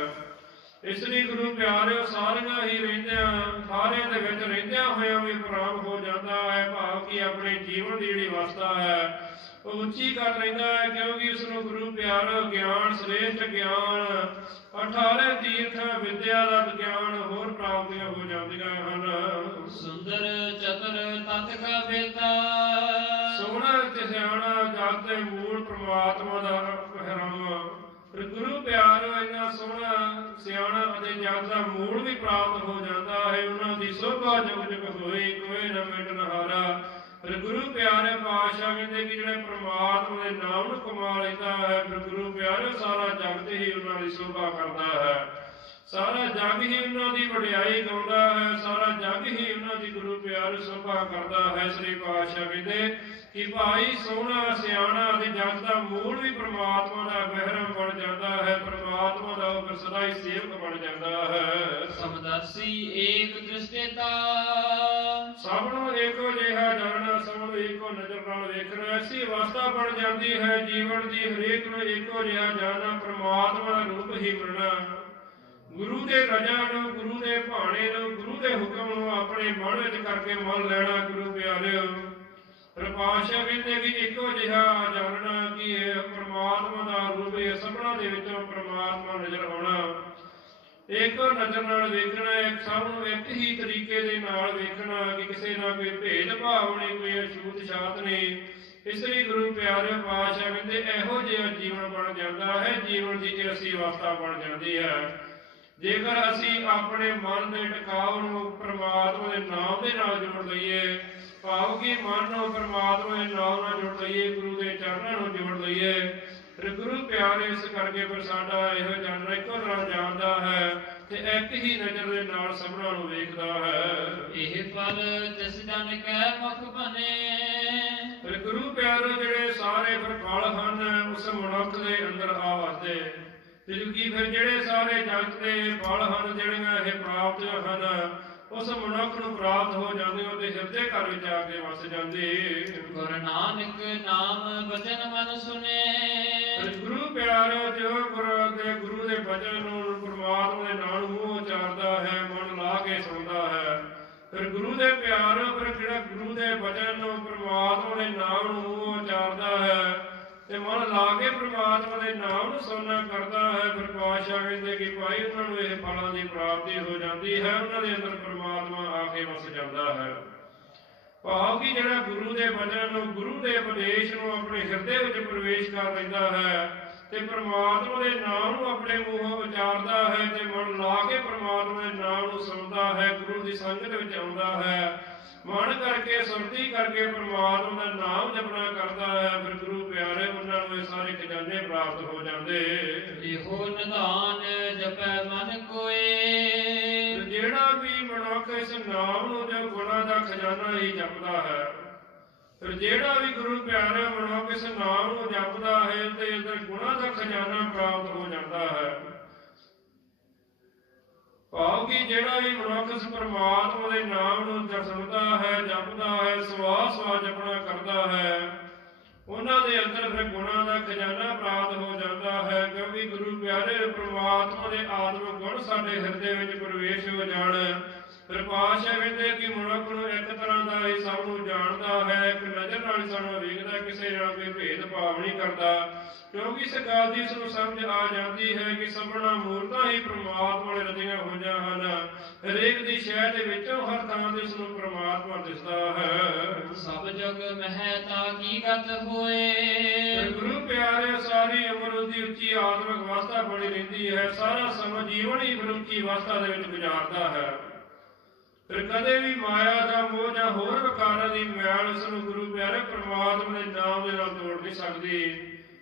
ਇਸ ਲਈ ਗੁਰੂ ਪਿਆਰਿਓ ਸਾਰੀਆਂ ਹੀ ਰਹਿੰਦਿਆਂ, ਸਾਰਿਆਂ ਦੇ ਵਿੱਚ ਰਹਿੰਦਿਆਂ ਹੋਇਆਂ ਵੀ ਪ੍ਰਾਪ ਹੋ ਜਾਂਦਾ ਹੈ, ਭਾਵ ਕਿ ਆਪਣੇ ਜੀਵਨ ਦੀ ਜਿਹੜੀ ਅਵਸਥਾ ਹੈ, ਉਹ ਉੱਚੀ ਕਰ ਲੈਂਦਾ ਹੈ, ਕਿਉਂਕਿ ਉਸ ਨੂੰ ਗੁਰੂ ਪਿਆਰ ਗਿਆਨ, ਸ੍ਰੇਸ਼ਟ ਗਿਆਨ 18 ਤੀਰਥ ਵਿਦਿਆ ਦਾ ਗਿਆਨ ਹੋਰ ਪ੍ਰਾਪਤੀਆਂ ਹੋ ਜਾਂਦੀਆਂ ਹਨ। ਸੁੰਦਰ ਚਤੁਰ ਤਤ ਕਾ ਬੇਤਾ ਪ੍ਰਮਾਤਮਾ ਦਾ ਪਹਿਰਾਵਾ ਫਿਰ ਗੁਰੂ ਪਿਆਰ ਇੰਨਾ ਸੋਹਣਾ, ਸਿਆਣਾ ਅਤੇ ਜਗ ਦਾ ਮੂਲ ਵੀ ਪ੍ਰਾਪਤ ਹੋ ਜਾਂਦਾ ਹੈ, ਉਹਨਾਂ ਦੀ ਸੋਭਾ ਜੁਗ ਜੁਗ ਹੋਈ ਕੋਈ ਨਾ ਮਿਟਨ ਹਾਰਾ ਫਿਰ ਗੁਰੂ ਪਿਆਰੇ ਪਾਤਸ਼ਾਹ ਕਹਿੰਦੇ ਕਿ ਜਿਹੜੇ ਪ੍ਰਮਾਤਮਾ ਦੇ ਨਾਮ ਨੂੰ ਕਮਾ ਲੈਂਦਾ ਹੈ, ਫਿਰ ਗੁਰੂ ਪਿਆਰੇ ਸਾਰਾ ਜਗਤ ਹੀ ਉਹਨਾਂ ਦੀ ਸ਼ੋਭਾ ਕਰਦਾ ਹੈ। ਸਾਰਾ ਜਗ ਹੀ ਉਹਨਾਂ ਦੀ ਵਡਿਆਈ ਗਾਉਂਦਾ ਹੈ ਸਾਰਾ ਜਗ ਹੀ ਉਹਨਾਂ ਦੀ ਗੁਰੂ ਪਿਆਰੇ ਸ਼ੋਭਾ ਕਰਦਾ ਹੈ। ਸ੍ਰੀ ਪਾਤਸ਼ਾਹ ਕਹਿੰਦੇ ਕਿ ਭਾਈ ਸੋਹਣਾ ਸਿਆਣਾ ਤੇ ਜਗ ਦਾ ਮੂਲ ਵੀ ਪ੍ਰਮਾਤਮਾ ਦਾ ਬਹਿਰਮ ਬਣ ਜਾਂਦਾ ਹੈ ਪ੍ਰਮਾਤਮਾ ਦਾ ਉਹ ਸਦਾ ਹੀ ਸੇਵਕ ਬਣ ਜਾਂਦਾ ਹੈ। ਸਮਦਰਸੀ ਏਕ ਦ੍ਰਿਸ਼ਟੇਤਾ। ਸਭ ਨੂੰ ਇੱਕੋ ਜਿਹਾ ਜਾਣਨਾ ਸਭ ਨੂੰ ਇੱਕੋ ਨਜ਼ਰ ਨਾਲ ਵੇਖਣਾ ਐਸੀ ਅਵਸਥਾ ਬਣ ਜਾਂਦੀ ਹੈ ਜੀਵਨ ਦੀ ਹਰੇਕ ਨੂੰ ਇੱਕੋ ਜਿਹਾ ਜਾਣਨਾ ਪ੍ਰਮਾਤਮਾ ਦਾ ਰੂਪ ਹੀ ਮਿਲਣਾ ਗੁਰੂ ਦੇ ਰਜਾ ਨੂੰ, ਗੁਰੂ ਦੇ ਭਾਣੇ ਨੂੰ, ਗੁਰੂ ਦੇ ਹੁਕਮ ਨੂੰ ਆਪਣੇ ਮਨ ਵਿੱਚ ਕਰਕੇ ਮੰਨ ਲੈਣਾ ਗੁਰੂ ਪਿਆਰਿਓ। ਪ੍ਰਪਾਸ਼ਾ ਕਹਿੰਦੇ ਕਿ ਇੱਕੋ ਜਿਹਾ ਜਾਣਨਾ ਕਿ ਇਹ ਪ੍ਰਮਾਤਮਾ ਦਾ ਰੂਪ ਹੈ ਸਭਨਾਂ ਦੇ ਵਿੱਚੋਂ ਪ੍ਰਮਾਤਮਾ ਨਜ਼ਰ ਆਉਣਾ। ਇੱਕ ਨਜ਼ਰ ਨਾਲ ਵੇਖਣਾ, ਇੱਕ ਸਭ ਨੂੰ ਇੱਕ ਹੀ ਤਰੀਕੇ ਦੇ ਨਾਲ ਵੇਖਣਾ ਕਿ ਕਿਸੇ ਨਾਲ ਕੋਈ ਭੇਦ ਭਾਵ ਨਹੀਂ, ਕੋਈ ਅਛੂਤ ਛਾਤ ਨਹੀਂ। ਇਸ ਲਈ ਗੁਰੂ ਪਿਆਰੇ ਪਾਤਸ਼ਾਹ ਕਹਿੰਦੇ ਇਹੋ ਜਿਹਾ ਜੀਵਨ ਬਣ ਜਾਂਦਾ ਹੈ, ਜੀਵਨ ਦੀ ਅਸੀਂ ਅਵਸਥਾ ਬਣ ਜਾਂਦੀ ਹੈ। ਜੇਕਰ ਅਸੀਂ ਆਪਣੇ ਮਨ ਦੇ ਟਿਕਾਉ ਨੂੰ ਪ੍ਰਮਾਤਮਾ ਦੇ ਨਾਮ ਦੇ ਨਾਲ ਜੋੜ ਲਈਏ ਭਾਵ ਕਿ ਮਨ ਨੂੰ ਪ੍ਰਮਾਤਮਾ ਦੇ ਨਾਮ ਨਾਲ ਜੋੜ ਲਈਏ ਗੁਰੂ ਦੇ ਚਰਨਾਂ ਨੂੰ ਜੋੜ ਲਈਏ ਫਿਰ ਗੁਰੂ ਪਿਆਰੇ ਇਸ ਕਰਕੇ ਫਿਰ ਸਾਡਾ ਇਹੋ ਜਾਣਨਾ ਇੱਕੋ ਨਾਲ ਜਾਣਦਾ ਹੈ ਤੇ ਇੱਕ ਹੀ ਨਜ਼ਰ ਦੇ ਨਾਲ ਸਭਨਾਂ ਨੂੰ ਵੇਖਦਾ ਹੈ। ਇਹ ਫਲ ਤਿਸ ਜਨ ਕੈ ਮੁਖ ਬਨੇ। ਫਿਰ ਗੁਰੂ ਪਿਆਰੇ ਜਿਹੜੇ ਸਾਰੇ ਫਿਰ ਹਨ ਉਸ ਮਨੁੱਖ ਦੇ ਅੰਦਰ ਆ ਵਸਦੇ। ਤੇ ਕੀ ਫਿਰ ਜਿਹੜੇ ਸਾਰੇ ਜਗਤ ਦੇ ਫਲ ਹਨ ਜਿਹੜੀਆਂ ਇਹ ਪ੍ਰਾਪਤ ਹਨ ਉਸ ਮਨੁੱਖ ਨੂੰ ਪ੍ਰਾਪਤ ਹੋ ਜਾਂਦੇ ਉਹਦੇ ਹਿਰਦੇ ਘਰ ਵਿੱਚ ਆ ਕੇ ਵਸ ਜਾਂਦੇ। ਗੁਰ ਨਾਨਕ ਨਾਮ ਬਚਨ ਮਨ ਸੁਨੇ। ਗੁਰੂ ਪਿਆਰੇ ਜੋ ਗੁਰੂ ਦੇ ਗੁਰੂ ਦੇ ਬਚਨ ਨੂੰ ਪ੍ਰਮਾਤਮਾ ਦੇ ਨਾਲ ਮੂੰਹ ਉਚਾਰਦਾ ਹੈ ਮਨ ਲਾ ਕੇ ਸੁਣਦਾ ਹੈ। ਫਿਰ ਗੁਰੂ ਦੇ ਪਿਆਰ ਫਿਰ ਜਿਹੜਾ ਗੁਰੂ ਦੇ ਬਚਨ ਨੂੰ ਪ੍ਰਮਾਤਮਾ ਦੇ ਨਾਮ ਨੂੰ ਮੂੰਹ ਉਚਾਰਦਾ ਹੈ ਤੇ ਮਨ ਲਾ ਕੇ ਪ੍ਰਮਾਤਮਾ ਦੇ ਨਾਮ ਨੂੰ ਸੁਣਨਾ ਕਰਦਾ ਹੈ। ਫਿਰ ਪਾਸ਼ਾ ਕਹਿੰਦੇ ਕਿ ਭਾਈ, ਉਹਨਾਂ ਨੂੰ ਇਹ ਫਲਾਂ ਦੀ ਪ੍ਰਾਪਤੀ ਹੋ ਜਾਂਦੀ ਹੈ। ਉਹਨਾਂ ਦੇ ਅੰਦਰ ਪ੍ਰਮਾਤਮਾ ਆ ਕੇ ਵਸ ਜਾਂਦਾ ਹੈ। ਭਾਵ ਕਿ ਜਿਹੜਾ ਗੁਰੂ ਦੇ ਬਚਨ ਨੂੰ, ਗੁਰੂ ਦੇ ਉਪਦੇਸ਼ ਨੂੰ ਆਪਣੇ ਹਿਰਦੇ ਵਿੱਚ ਪ੍ਰਵੇਸ਼ ਕਰ ਲੈਂਦਾ ਹੈ ਤੇ ਪ੍ਰਮਾਤਮਾ ਦੇ ਨਾਮ ਨੂੰ ਆਪਣੇ ਮੂੰਹੋਂ ਉਚਾਰਦਾ ਹੈ ਤੇ ਮਨ ਲਾ ਕੇ ਪ੍ਰਮਾਤਮਾ ਦੇ ਨਾਮ ਨੂੰ ਸੁਣਦਾ ਹੈ, ਗੁਰੂ ਦੀ ਸੰਗਤ ਵਿੱਚ ਆਉਂਦਾ ਹੈ। ਮਨ ਕਰਕੇ, ਸੁਰਤੀ ਕਰਕੇ ਪ੍ਰਮਾਤਮਾ ਦਾ ਨਾਮ ਜਪਣਾ ਗੁਣਾ ਹੀ ਜਪਦਾ ਹੈ। ਫਿਰ ਜਿਹੜਾ ਵੀ ਗੁਰੂ ਪਿਆਰੇ ਮਨੁੱਖ ਇਸ ਨਾਮ ਨੂੰ ਜਪਦਾ ਹੈ ਤੇ ਇਹਦੇ ਗੁਣਾ ਦਾ ਖਜ਼ਾਨਾ ਪ੍ਰਾਪਤ ਹੋ ਜਾਂਦਾ ਹੈ। ਭਾਵ ਕਿ ਜਿਹੜਾ ਵੀ ਮਨੁੱਖ ਪਰਮਾਤਮਾ ਦੇ ਨਾਮ ਨੂੰ ਦਰਸਣਦਾ ਹੈ, ਜਪਦਾ ਹੈ ਸਵਾਸ ਸਵਾ ਜਪਣਾ ਕਰਦਾ ਹੈ, ਉਹਨਾਂ ਦੇ ਅੰਦਰ ਫਿਰ ਗੁਣਾਂ ਦਾ ਖਜ਼ਾਨਾ ਪ੍ਰਾਪਤ ਹੋ ਜਾਂਦਾ ਹੈ, ਕਿਉਂਕਿ ਗੁਰੂ ਪਿਆਰੇ ਪ੍ਰਮਾਤਮਾ ਦੇ ਆਤਮ ਗੁਣ ਸਾਡੇ ਹਿਰਦੇ ਵਿੱਚ ਪ੍ਰਵੇਸ਼ ਹੋ ਜਾਣ। ਫਿਰ ਪਾਸ਼ਾ ਕਹਿੰਦੇ ਕਿ ਮਨੁੱਖ ਨੂੰ ਇੱਕ ਤਰ੍ਹਾਂ ਦਾ ਹੀ ਸਭ ਨੂੰ ਜਾਣਦਾ ਹੈ ਇੱਕ ਨਜ਼ਰ ਨਾਲ ਸਾਨੂੰ ਵੇਖਦਾ ਕਿਸੇ ਨਾਲ ਕੋਈ ਭੇਦ ਭਾਵ ਨਹੀਂ ਕਰਦਾ। ਕਿਉਂਕਿ ਇਸ ਗੱਲ ਦੀ ਇਸ ਨੂੰ ਸਮਝ ਆ ਜਾਂਦੀ ਹੈ ਕਿ ਸਭਨਾ ਮੂਰਤਾਂ ਹੀ ਪ੍ਰਮਾਤਮਾ ਨੇ ਰਚੀਆਂ ਹੋਈਆਂ ਹਨ। ਹਰੇਕ ਦੀ ਸ਼ਹਿ ਦੇ ਵਿੱਚੋਂ ਹਰ ਥਾਂ ਤੇ ਨੂੰ ਪ੍ਰਮਾਤਮਾ ਦਿਸਦਾ ਹੈ। ਸਭ ਜਗ ਮਹਿ ਤਾ ਕੀ ਗਤ ਹੋਏ? ਗੁਰੂ ਪਿਆਰੇ ਸਾਰੀ ਉਮਰ ਉਹਦੀ ਉੱਚੀ ਆਤਮਿਕ ਅਵਸਥਾ ਬਣੀ ਰਹਿੰਦੀ ਹੈ। ਸਾਰਾ ਸਮਾਂ ਜੀਵਨ ਹੀ ਫਿਰ ਉੱਚੀ ਅਵਸਥਾ ਦੇ ਵਿੱਚ ਗੁਜ਼ਾਰਦਾ ਹੈ। ਫਿਰ ਕਦੇ ਵੀ ਮਾਇਆ ਦਾ ਮੋਹ ਜਾਂ ਹੋਰ ਵਿਕਾਰਾਂ ਦੀ ਮੈਲ ਉਸ ਨੂੰ ਗੁਰੂ ਪਿਆਰੇ ਪ੍ਰਮਾਤਮਾ ਦੇ ਨਾਮ ਦੇ ਨਾਲ ਤੋੜ ਨਹੀਂ ਸਕਦੀ।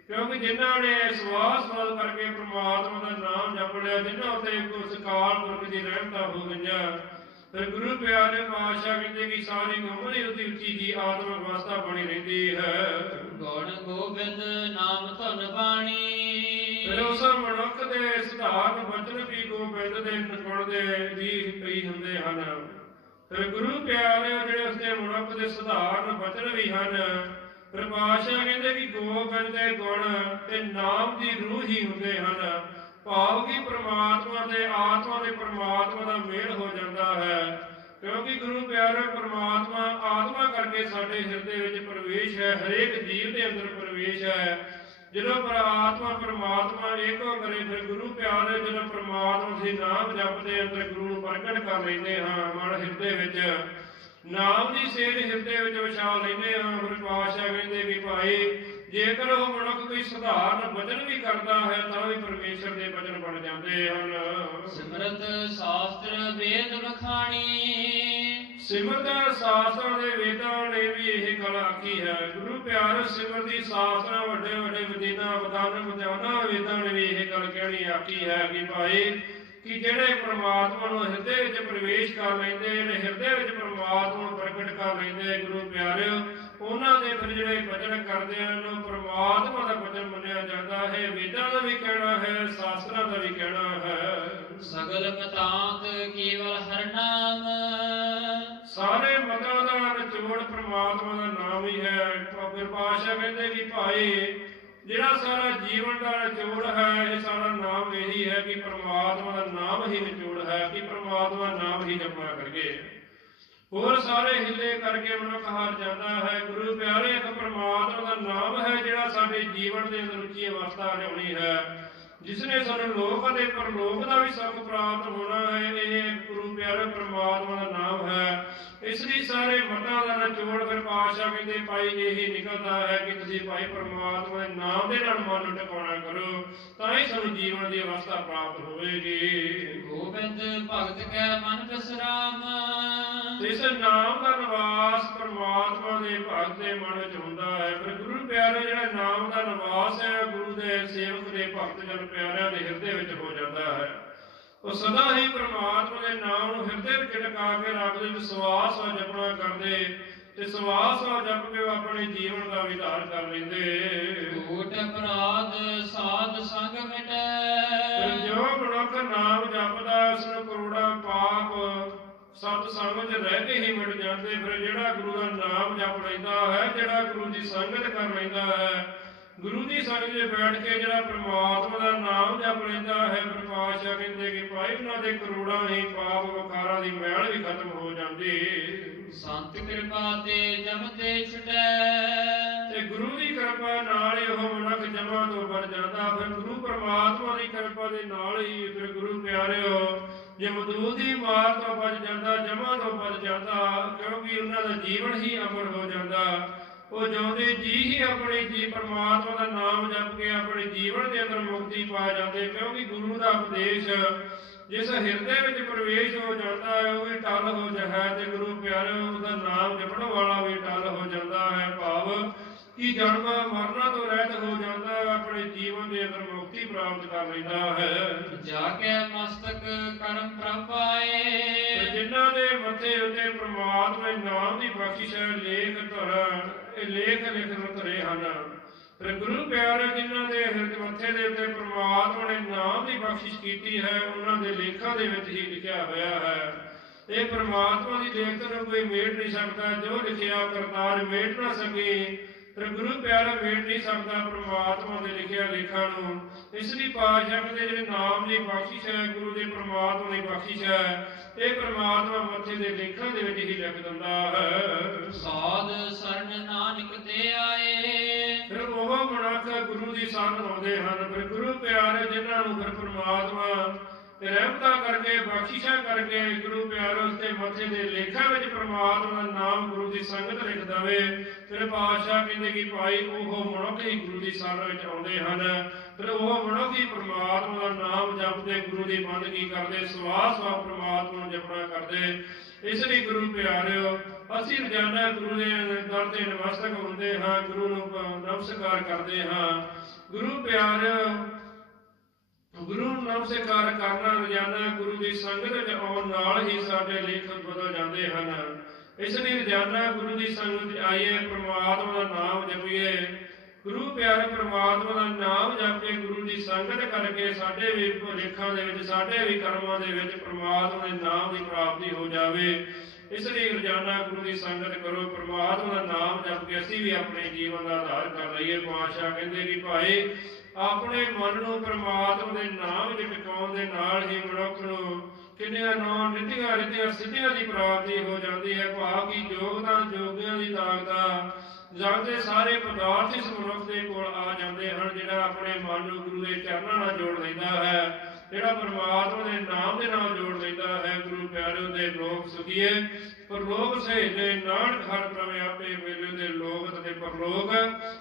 ਕਿਉਂਕਿ ਜਿਨ੍ਹਾਂ ਨੇ ਸਵਾਸ ਨਾਲ ਕਰਕੇ ਪ੍ਰਮਾਤਮਾ ਦਾ ਨਾਮ ਜਪ ਲਿਆ, ਜਿਨ੍ਹਾਂ ਉਤੇ ਉਸ ਕਾਲ ਪੁਰਖ ਦੀ ਰਹਿਮਤਾਂ ਹੋ ਗਈਆਂ ਫਿਰ ਗੁਰੂ ਪਿਆਰੇ ਪਾਤਸ਼ਾਹ ਕਹਿੰਦੇ ਕਿ ਸਾਰੀ ਉਮਰ ਹੀ ਉਹਦੀ ਉੱਚੀ ਜੀ ਆਤਮਿਕ ਅਵਸਥਾ ਬਣੀ ਰਹਿੰਦੀ ਹੈ। ਗੁਣ ਗੋਬਿੰਦ ਨਾਮ ਧਨ ਬਾਣੀ। ਫਿਰ ਉਸ ਮਨੁੱਖ ਦੇ ਸਿਧਾਰਥ ਬਚਨ ਵੀ ਗੋਬਿੰਦ ਦੇ ਗੁਣ ਦੇ ਵੀ ਕਈ ਹੁੰਦੇ ਹਨ। ਫਿਰ ਗੁਰੂ ਪਿਆਰੇ ਜਿਹੜੇ ਉਸਦੇ ਮਨੁੱਖ ਦੇ ਸਿਧਾਰਥ ਬਚਨ ਵੀ ਹਨ ਫਿਰ ਪਾਤਸ਼ਾਹ ਕਹਿੰਦੇ ਕਿ ਗੋਬਿੰਦ ਦੇ ਗੁਣ ਤੇ ਨਾਮ ਦੀ ਰੂਹ ਹੀ ਹੁੰਦੇ ਹਨ। ਭਾਵ ਕਿ ਪ੍ਰਮਾਤਮਾ ਤੇ ਆਤਮਾ ਤੇ ਪ੍ਰਮਾਤਮਾ ਦਾ ਮੇਲ ਹੋ ਜਾਂਦਾ ਹੈ। ਕਿਉਂਕਿ ਗੁਰੂ ਪਿਆਰੇ ਪ੍ਰਮਾਤਮਾ ਆਤਮਾ ਕਰਕੇ ਸਾਡੇ ਹਿਰਦੇ ਵਿੱਚ ਪ੍ਰਵੇਸ਼ ਹੈ, ਹਰੇਕ ਜੀਵ ਦੇ ਅੰਦਰ ਪ੍ਰਵੇਸ਼ ਹੈ। ਜਦੋਂ ਪਰ ਆਤਮਾ ਪ੍ਰਮਾਤਮਾ ਏਕੋ ਕਰੇ, ਫਿਰ ਗੁਰੂ ਪਿਆਰੇ ਜਦੋਂ ਪ੍ਰਮਾਤਮਾ ਦੇ ਨਾਮ ਜਪਦੇ ਅੰਦਰ ਗੁਰੂ ਨੂੰ ਪ੍ਰਗਟ ਕਰ ਲੈਂਦੇ ਹਾਂ ਮਨ ਹਿਰਦੇ ਵਿੱਚ। ਨਾਮ ਦੀ ਸੇਧ ਹਿਰਦੇ ਵਿੱਚ ਵਿਛਾ ਲੈਂਦੇ ਹਾਂ ਫਿਰ ਪਾਸ਼ਾ ਕਹਿੰਦੇ ਵੀ ਭਾਈ ਜੇਕਰ ਉਹ ਮਨੁੱਖ ਕੋਈ ਸਧਾਰਨ ਵਚਨ ਵੀ ਕਰਦਾ ਹੈ ਤਾਂ ਵੀ ਪਰਮੇਸ਼ਰ ਦੇ ਵਚਨ ਬਣ ਜਾਂਦੇ ਹਨ। ਸਿਮਰਤ ਸ਼ਾਸਤਰ ਵੇਦ ਵਖਾਣੀ। ਸਿਮਰਤ ਸਾਸਤਰਾਂ ਦੇ ਵੇਦਾਂ ਨੇ ਵੀ ਇਹ ਗੱਲ ਆਖੀ ਹੈ। ਗੁਰੂ ਪਿਆਰ ਸਿਮਰਤੀ ਸਾਸਤਰਾਂ ਵੱਡੇ ਵੱਡੇ ਵਿਦਿਨਾ ਵਿਧਾਨ ਵਿਧਾਨਾਂ ਵੇਦਾਂ ਨੇ ਵੀ ਇਹ ਗੱਲ ਕਹਿਣੀ ਆਖੀ ਹੈ ਕਿ ਭਾਈ ਕਿ ਜਿਹੜੇ ਪ੍ਰਮਾਤਮਾ ਨੂੰ ਹਿਰਦੇ ਵਿੱਚ ਪ੍ਰਵੇਸ਼ ਕਰ ਲੈਂਦੇ ਨੇ ਹਿਰਦੇ ਵਿੱਚ ਪ੍ਰਮਾਤਮਾ ਨੂੰ ਪ੍ਰਗਟ ਕਰ ਲੈਂਦੇ ਗੁਰੂ ਪਿਆਰਿਓ ਉਹਨਾਂ ਦੇ ਫਿਰ ਜਿਹੜੇ ਭਜਨ ਕਰਦੇ ਹਨ ਪ੍ਰਮਾਤਮਾ ਦਾ ਭਜਨ ਮੰਨਿਆ ਜਾਂਦਾ ਹੈ। ਵੇਦਾਂ ਦਾ ਵੀ ਕਹਿਣਾ ਹੈ ਸ਼ਾਸਤਰਾਂ ਦਾ ਵੀ ਕਹਿਣਾ ਹੈ। ਸਗਲ ਮਤਾਂਤ ਕੇਵਲ ਹਰ ਨਾਮ। ਸਾਰੇ ਮਤਾਂ ਦਾ ਨਿਚੋੜ ਪ੍ਰਮਾਤਮਾ ਦਾ ਨਾਮ ਹੀ ਹੈ। ਫਿਰ ਪਾਸ਼ਾ ਕਹਿੰਦੇ ਕਿ ਭਾਈ ਜਿਹੜਾ ਸਾਰਾ ਜੀਵਨ ਦਾ ਨਿਚੋੜ ਹੈ ਇਹ ਸਾਰਾ ਨਾਮ ਇਹੀ ਹੈ ਕਿ ਪ੍ਰਮਾਤਮਾ ਦਾ ਨਾਮ ਹੀ ਨਿਚੋੜ ਹੈ ਕਿ ਪ੍ਰਮਾਤਮਾ ਨਾਮ ਹੀ ਜਪਣਾ ਕਰੀਏ। ਹੋਰ ਸਾਰੇ ਹਿੱਲੇ ਕਰਕੇ ਮਨੁੱਖ ਹਾਰ ਜਾਂਦਾ ਹੈ। ਗੁਰੂ ਪਿਆਰੇ ਇੱਕ ਪ੍ਰਮਾਤਮਾ ਦਾ ਨਾਮ ਹੈ, ਜਿਹੜਾ ਸਾਡੇ ਜੀਵਨ ਦੇ ਅੰਦਰ ਉੱਚੀ ਅਵਸਥਾ ਲਿਆਉਣੀ ਹੈ। ਜਿਸ ਨੇ ਸਾਨੂੰ ਲੋਕ ਅਤੇ ਪਰਲੋਕ ਦਾ ਵੀ ਸੁੱਖ ਪ੍ਰਾਪਤ ਹੋਣਾ ਹੈ ਇਹ ਗੁਰੂ ਪਿਆਰੇ ਪ੍ਰਮਾਤਮਾ ਦਾ ਨਾਮ ਹੈ। ਇਸ ਲਈ ਸਾਰੇ ਮਤਾਂ ਦਾ ਨਿਚੋੜ ਫਿਰ ਪਾਸ਼ਾ ਕਹਿੰਦੇ ਭਾਈ ਇਹ ਨਿਕਲਦਾ ਹੈ ਕਿ ਤੁਸੀਂ ਭਾਈ ਪ੍ਰਮਾਤਮਾ ਦੇ ਨਾਮ ਦੇ ਨਾਲ ਮਨ ਨੂੰ ਟਿਕਾਉਣਾ ਕਰੋ ਤਾਂ ਹੀ ਸਾਨੂੰ ਜੀਵਨ ਦੀ ਅਵਸਥਾ ਪ੍ਰਾਪਤ ਹੋਵੇਗੀ। ਗੋਬਿੰਦ ਭਗਤ ਕੈ ਮਨ ਬਿਸਰਾਮ ਇਸ ਨਾਮ ਦਾ ਨਿਵਾਸ ਪਰਮਾਤਮਾ ਦੇ ਭਗਤ ਦੇ ਮਨ ਵਿੱਚ ਹੁੰਦਾ ਹੈ ਫਿਰ ਗੁਰੂ ਪਿਆਰੇ ਜਿਹੜਾ ਨਾਮ ਦਾ ਨਿਵਾਸ ਹੈ ਗੁਰੂ ਦੇ ਸੇਵਕ ਦੇ ਭਗਤ ਜਨ ਪਿਆਰਿਆਂ ਦੇ ਹਿਰਦੇ ਵਿੱਚ ਹੋ ਜਾਂਦਾ ਹੈ। ਉਹ ਸਦਾ ਹੀ ਪਰਮਾਤਮਾ ਦੇ ਨਾਮ ਨੂੰ ਹਿਰਦੇ ਵਿੱਚ ਟਿਕਾ ਕੇ ਰੱਖਦੇ ਵਿਸ਼ਵਾਸ ਨਾਲ ਜਪਣਾ ਕਰਦੇ ਤੇ ਸਵਾਸ ਨਾਲ ਜਪ ਕੇ ਆਪਣੇ ਜੀਵਨ ਦਾ ਵਿਧਾਰ ਕਰ ਲੈਂਦੇ। ਕੋਟ ਅਪਰਾਧ ਸਾਧ ਸੰਗ ਮਿਟੈ। ਜੋ ਮਨੁੱਖ ਨਾਮ ਜਪਦਾ ਉਸ ਨੂੰ ਕਰੋੜਾਂ ਪਾਪ ਸਤ ਸੰਗ 'ਚ ਰਹਿ ਕੇ ਹੀ ਮਿਟ ਜਾਂਦੇ। ਫਿਰ ਜਿਹੜਾ ਗੁਰੂ ਦਾ ਨਾਮ ਜਪ ਲੈਂਦਾ ਹੈ ਜਿਹੜਾ ਗੁਰੂ ਦੀ ਸੰਗਤ ਕਰ ਲੈਂਦਾ ਹੈ ਗੁਰੂ ਦੀ ਸੰਗਤ 'ਚ ਬੈਠ ਕੇ ਜਿਹੜਾ ਪ੍ਰਮਾਤਮਾ ਦਾ ਨਾਮ ਜਪ ਲੈਂਦਾ ਹੈ ਪ੍ਰਕਾਸ਼ਾ ਕਹਿੰਦੇ ਕਿ ਭਾਈ ਉਹਨਾਂ ਦੇ ਕਰੋੜਾਂ ਹੀ ਪਾਪ ਵਖਾਰਾਂ ਦੀ ਮੈਲ ਵੀ ਖਤਮ ਹੋ ਜਾਂਦੀ। ਸੰਤ ਕਿਰਪਾ ਤੇ ਜਮ ਤੇ ਛੁਟੈ ਤੇ ਗੁਰੂ ਦੀ ਕਿਰਪਾ ਨਾਲ ਹੀ ਉਹ ਮਨੁੱਖ ਜਮਾਂ ਤੋਂ ਬਚ ਜਾਂਦਾ। ਫਿਰ ਗੁਰੂ ਪਰਮਾਤਮਾ ਦੀ ਕਿਰਪਾ ਦੇ ਨਾਲ ਹੀ ਫਿਰ ਗੁਰੂ ਪਿਆਰਿਓ ਜੇ ਮਦੂਦ ਦੀ ਮਾਰ ਤੋਂ ਬਚ ਜਾਂਦਾ ਜਮਾਂ ਤੋਂ ਬਚ ਜਾਂਦਾ ਕਿਉਂਕਿ ਉਹਨਾਂ ਦਾ ਜੀਵਨ ਹੀ ਅਮਰ ਹੋ ਜਾਂਦਾ। ਉਹ ਜਿਉਂਦੇ ਜੀ ਹੀ ਆਪਣੇ ਜੀ ਪਰਮਾਤਮਾ ਦਾ ਨਾਮ ਜਪ ਕੇ ਆਪਣੇ ਜੀਵਨ ਦੇ ਅੰਦਰ ਮੁਕਤੀ ਪਾ ਜਾਂਦੇ ਕਿਉਂਕਿ ਗੁਰੂ ਦਾ ਉਪਦੇਸ਼ ਜਿਸ ਹਿਰਦੇ ਵਿੱਚ ਪ੍ਰਵੇਸ਼ ਹੋ ਜਾਂਦਾ ਹੈ ਉਹ ਵੀ ਟਲ ਹੋ ਜਾਂਦਾ ਹੈ ਤੇ ਗੁਰੂ ਪਿਆਰੇ ਉਹਦਾ ਨਾਮ ਜਪਣ ਵਾਲਾ ਵੀ ਟਲ ਹੋ ਜਾਂਦਾ ਹੈ ਭਾਵ ਕਿ ਜਨਮ ਮਰਨਾ ਤੋਂ ਰਹਿਤ ਹੋ ਜਾਂਦਾ ਹੈ ਆਪਣੇ ਜੀਵਨ ਦੇ ਅੰਦਰ ਮੁਕਤੀ ਪ੍ਰਾਪਤ ਕਰ ਲੈਂਦਾ ਹੈ। ਜਾ ਕੇ ਮਸਤਕ ਕਰਮ ਤੇ ਪ੍ਰਪਾਏ ਜਿਨ੍ਹਾਂ ਦੇ ਮੱਥੇ ਉੱਤੇ ਪ੍ਰਮਾਤਮਾ ਦੇ ਨਾਮ ਦੀ ਬਖਸ਼ਿਸ਼ ਲੇਖ ਧਰਨ ਇਹ ਲੇਖ ਲਿਖਣ ਧਰੇ ਹਨ। ਫਿਰ ਗੁਰੂ ਪਿਆਰੇ ਜਿਨ੍ਹਾਂ ਦੇ ਹਿਰਦੇ ਮੱਥੇ ਦੇ ਉੱਤੇ ਪ੍ਰਮਾਤਮਾ ਨੇ ਨਾਮ ਦੀ ਬਖਸ਼ਿਸ਼ ਕੀਤੀ ਹੈ, ਉਹਨਾਂ ਦੇ ਲੇਖਾਂ ਦੇ ਵਿੱਚ ਹੀ ਲਿਖਿਆ ਹੋਇਆ ਹੈ। ਇਹ ਪ੍ਰਮਾਤਮਾ ਦੀ ਲੇਖਤ ਨੂੰ ਕੋਈ ਮੇੜ ਨਹੀਂ ਸਕਦਾ। ਜੋ ਲਿਖਿਆ ਕਰਤਾਰ ਮੇੜ ਨਾ ਸਕੇ ਗੁਰੂ ਪਿਆਰਾ ਮੇਟ ਨਹੀਂ ਸਕਦਾ ਪ੍ਰਮਾਤਮਾ ਦੇ ਲਿਖਿਆ ਲੇਖਾਂ ਨੂੰ। ਇਸ ਲਈ ਪਾਤਸ਼ਾਹ ਦੇ ਜਿਹੜੇ ਨਾਮ ਦੀ ਬਖਸ਼ਿਸ਼ ਹੈ ਗੁਰੂ ਦੇ ਪ੍ਰਮਾਤਮਾ ਦੀ ਬਖਸ਼ਿਸ਼ ਹੈ ਇਹ ਪ੍ਰਮਾਤਮਾ ਮੱਥੇ ਦੇ ਲੇਖਾਂ ਦੇ ਵਿੱਚ ਹੀ ਲਿਖ ਦਿੰਦਾ ਹੈ। ਸਾਧ ਸਰਨ ਨਾਨਕ ਤੇ ਆਏ। ਫਿਰ ਉਹ ਗੁਰੂ ਦੀ ਸ਼ਰਨ ਆਉਂਦੇ ਹਨ। ਫਿਰ ਗੁਰੂ ਪਿਆਰੇ ਜਿਨ੍ਹਾਂ ਨੂੰ ਫਿਰ ਪ੍ਰਮਾਤਮਾ ਰਹਿਮਤਾਂ ਕਰਕੇ, ਬਖਸ਼ਿਸ਼ਾਂ ਕਰਕੇ ਗੁਰੂ ਪਿਆਰੇ ਉਸਤੇ ਮੱਥੇ ਦੇ ਲੇਖਾਂ ਵਿੱਚ ਪ੍ਰਮਾਤਮਾ ਦਾ ਨਾਮ ਗੁਰੂ ਦੀ ਸੰਗਤ ਲਿਖ ਦਵੇ। ਫਿਰ ਪਾਤਸ਼ਾਹ ਕਹਿੰਦੇ ਕਿ ਭਾਈ, ਉਹ ਮਨੁੱਖ ਹੀ ਗੁਰੂ ਦੀ ਸ਼ਰਨ ਵਿੱਚ ਆਉਂਦੇ ਹਨ। ਫਿਰ ਉਹ ਮਨੁੱਖ ਹੀ ਪ੍ਰਮਾਤਮਾ ਦਾ ਨਾਮ ਜਪਦੇ, ਗੁਰੂ ਦੀ ਬੰਦਗੀ ਕਰਦੇ ਸਵਾਸ ਵਾ ਪ੍ਰਮਾਤਮਾ ਨੂੰ ਜਪਣਾ ਕਰਦੇ। ਇਸ ਲਈ ਗੁਰੂ ਪਿਆਰਿਓ, ਅਸੀਂ ਰੋਜ਼ਾਨਾ ਗੁਰੂ ਦੇ ਦਰ ਤੇ ਨਮਸਤਕ ਹੁੰਦੇ ਹਾਂ, ਗੁਰੂ ਨੂੰ ਨਮਸਕਾਰ ਕਰਦੇ ਹਾਂ। ਗੁਰੂ ਪਿਆਰਿਓ ਗੁਰੂ ਨੂੰ ਨਮਸਕਾਰ ਕਰਨਾ ਰੋਜ਼ਾਨਾ ਗੁਰੂ ਦੀ ਸੰਗਤ ਵਿੱਚ ਆਉਣ ਨਾਲ ਹੀ ਸਾਡੇ ਲੇਖ ਬਦਲ ਜਾਂਦੇ ਹਨ। ਇਸ ਲਈ ਰੋਜ਼ਾਨਾ ਗੁਰੂ ਦੀ ਸੰਗਤ ਆਈਏ, ਪ੍ਰਮਾਤਮਾ ਦਾ ਨਾਮ ਜਪੀਏ। ਗੁਰੂ ਪਿਆਰੇ ਪ੍ਰਮਾਤਮਾ ਦਾ ਨਾਮ ਜਪ ਕੇ ਗੁਰੂ ਦੀ ਸੰਗਤ ਕਰਕੇ ਸਾਡੇ ਵੀ ਲੇਖਾਂ ਦੇ ਵਿੱਚ, ਸਾਡੇ ਵੀ ਕਰਮਾਂ ਦੇ ਵਿੱਚ ਪ੍ਰਮਾਤਮਾ ਦੇ ਨਾਮ ਦੀ ਪ੍ਰਾਪਤੀ ਹੋ ਜਾਵੇ। ਇਸ ਲਈ ਰੋਜ਼ਾਨਾ ਗੁਰੂ ਦੀ ਸੰਗਤ ਕਰੋ, ਪ੍ਰਮਾਤਮਾ ਦਾ ਨਾਮ ਜਪ ਕੇ ਅਸੀਂ ਵੀ ਆਪਣੇ ਜੀਵਨ ਦਾ ਆਧਾਰ ਕਰ ਲਈਏ। ਪਾਤਸ਼ਾਹ ਕਹਿੰਦੇ ਕਿ ਭਾਈ ਆਪਣੇ ਮਨ ਨੂੰ ਪ੍ਰਮਾਤਮਾ ਦੇ ਨਾਮ ਵਿੱਚ ਟਿਕਾਉਣ ਦੇ ਨਾਲ ਹੀ ਮਨੁੱਖ ਨੂੰ ਕਿੰਨੀਆਂ ਨੌ ਨਿਤੀਆਂ ਰਿਤੀਆਂ ਸਿੱਧੀਆਂ ਦੀ ਪ੍ਰਾਪਤੀ ਹੋ ਜਾਂਦੀ ਹੈ। ਭਾਵ ਕਿ ਯੋਗਤਾ ਜੋਗੀਆਂ ਦੀ ਤਾਕਤ ਜਗ ਸਾਰੇ ਪਦਾਰਥ ਇਸ ਮਨੁੱਖ ਦੇ ਕੋਲ ਆ ਜਾਂਦੇ ਹਨ, ਜਿਹੜਾ ਆਪਣੇ ਮਨ ਨੂੰ ਗੁਰੂ ਦੇ ਚਰਨਾਂ ਨਾਲ ਜੋੜ ਲੈਂਦਾ ਹੈ। ਜਿਹੜਾ ਪਰਮਾਤਮਾ ਦੇ ਨਾਮ ਦੇ ਨਾਲ ਜੋੜ ਲੈਂਦਾ ਹੈ, ਗੁਰੂ ਪਿਆਰਿਓ ਦੇ ਲੋਕ ਸੁਖੀਏ। ਪਰਲੋਕ ਸਹਿਜੇ ਨਾਨਕ ਹਰ ਪ੍ਰਭ ਆਪੇ ਵੇਲੇ ਦੇ ਲੋਕ ਤੇ ਪਰਲੋਕ।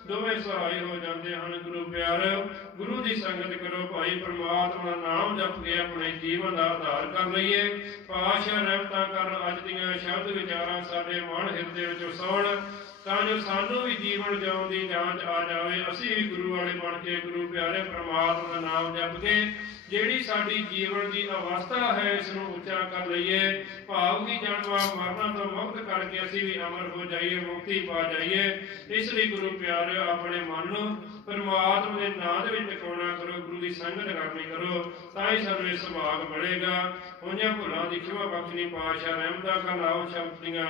ਦੋਵੇਂ ਸਹਾਈ ਹੋ ਜਾਂਦੇ ਹਨ ਗੁਰੂ ਪਿਆਰਿਓ ਗੁਰੂ ਦੀ ਸੰਗਤ ਕਰੋ ਭਾਈ ਪਰਮਾਤਮਾ ਨਾਮ ਜਪ ਕੇ ਆਪਣੇ ਜੀਵਨ ਦਾ ਆਧਾਰ ਕਰ ਲਈਏ। ਪਾਸ਼ਾ ਰਹਿਮਤਾਂ ਕਰਨ ਅੱਜ ਦੀਆਂ ਸ਼ਬਦ ਵਿਚਾਰਾਂ ਸਾਡੇ ਮਨ ਹਿਰਦੇ ਵਿੱਚ ਵਸਾਉਣ। ਤਾਂ ਜੋ ਸਾਨੂੰ ਵੀ ਜੀਵਨ ਜਿਉਣ ਦੀ ਜਾਂਚ ਆ ਜਾਵੇ, ਅਸੀਂ ਵੀ ਗੁਰੂ ਵਾਲੇ ਬਣ ਕੇ ਗੁਰੂ ਪਿਆਰੇ ਪ੍ਰਮਾਤਮਾ ਦਾ ਨਾਮ ਜਪ ਕੇ ਜਿਹੜੀ ਸਾਡੀ ਜੀਵਨ ਦੀ ਅਵਸਥਾ ਹੈ, ਇਸ ਨੂੰ ਉੱਚਾ ਕਰ ਲਈਏ। ਭਾਵ ਕੀ ਜਨਮਾਂ ਮਰਨਾਂ ਤੋਂ ਮੁਕਤ ਕਰਕੇ ਅਸੀਂ ਵੀ ਅਮਰ ਹੋ ਜਾਈਏ ਮੁਕਤੀ ਪਾ ਜਾਈਏ। ਇਸ ਲਈ ਗੁਰੂ ਪਿਆਰਿਓ ਆਪਣੇ ਮਨ ਨੂੰ ਪਰਮਾਤਮਾ ਦੇ ਨਾਮ ਦੇ ਵਿੱਚ ਟਿਕਾਉਣਾ ਕਰੋ ਗੁਰੂ ਦੀ ਸੰਗਤ ਕਰਨੀ ਕਰੋ ਤਾਂ ਹੀ ਸਾਨੂੰ ਇਹ ਸੁਭਾਗ ਮਿਲੇਗਾ। ਉਹਨਾਂ ਭੁੱਲਾਂ ਦੀ ਖਿਮਾ ਬਖਸ਼ਣੀ ਪਾਸ਼ਾ ਰਹਿਮਦਾ ਕਾ ਲਾਓ ਸ਼ਬਦ ਦੀਆਂ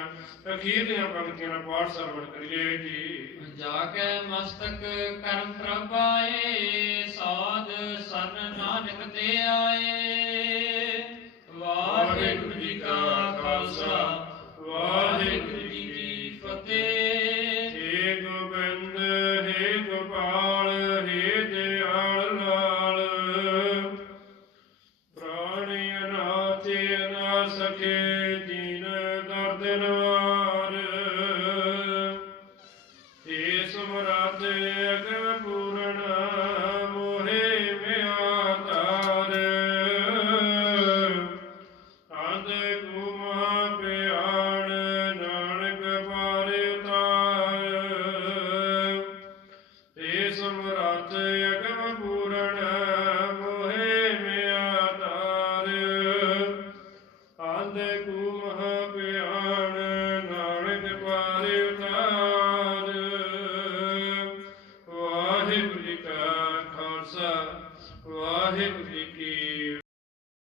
ਅਖੀਰਲੀਆਂ ਪੰਕਤੀਆਂ ਦਾ ਪਾਠ ਸਰਵਣ ਕਰੀਏ ਜੀ। ਜਾ ਕੇ ਮਸਤਕ ਕਰਮ ਪ੍ਰਭਾਏ ਸਾਧ ਸਰਨ ਨਾਨਕ ਤੇ ਆਏ। ਵਾਹਿਗੁਰੂ ਜੀ ਕਾ ਖਾਲਸਾ। ਵਾਹਿਗੁਰੂ ਜੀ ਕੀ ਫਤਿਹ। ਹੇ ਗੋਬਿੰਦ ਹੇ ਗੋਪਾਲ ਹੇ